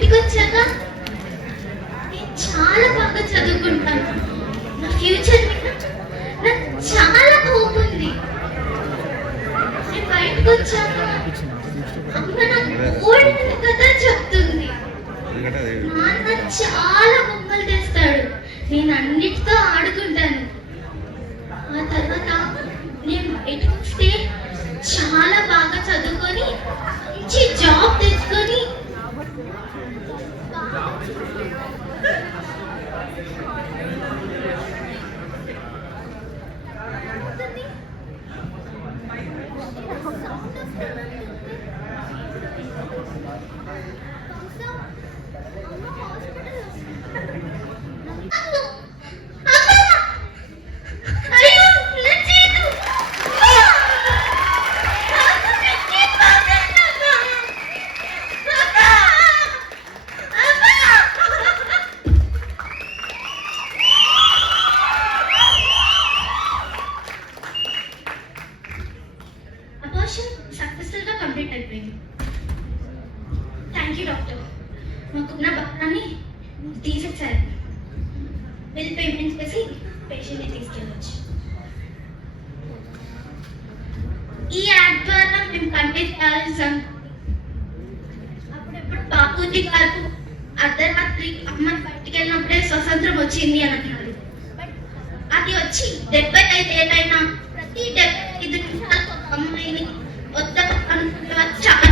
బయటికి వచ్చాక నేను చాలా బాగా చదువుకుంటాను. నా ఫ్యూచర్ మీద నాకు చాలా హోప్ ఉంది. నేను బయటకు వచ్చాక అమ్మ నాకు ఓడిన కథ చెప్తుంది. నాన్న చాలా బొమ్మలు తెస్తాడు, నేను అన్నిటితో ఆడుకుంటాను. ఆ తర్వాత నేను బయటకు వస్తే చాలా బాగా చదువుకొని మంచి జాబ్ తెచ్చుకొని సక్సెస్ఫుల్ గా కంప్లీట్ అయిపోయింది. Thank you doctor. మాకున్న భారాన్ని తీసేసారు. బిల్ పేమెంట్ చేసి పేషెంట్ని తీసుకెళ్ళవచ్చు. ఈ యాక్ట్ ద్వారా మేము కంటెంట్ చేయాల్సాం. అప్పుడెప్పుడు బాపూజీ గారు అర్ధరాత్రి అమ్మని బయటికి వెళ్ళినప్పుడే స్వతంత్రం వచ్చింది అని అన్నారు. బట్ అది వచ్చి 75 ఏళ్ళైనా ప్రతి 75 నిమిషాలకు ఒక అమ్మాయిని వద్ద అనుకునే చాలా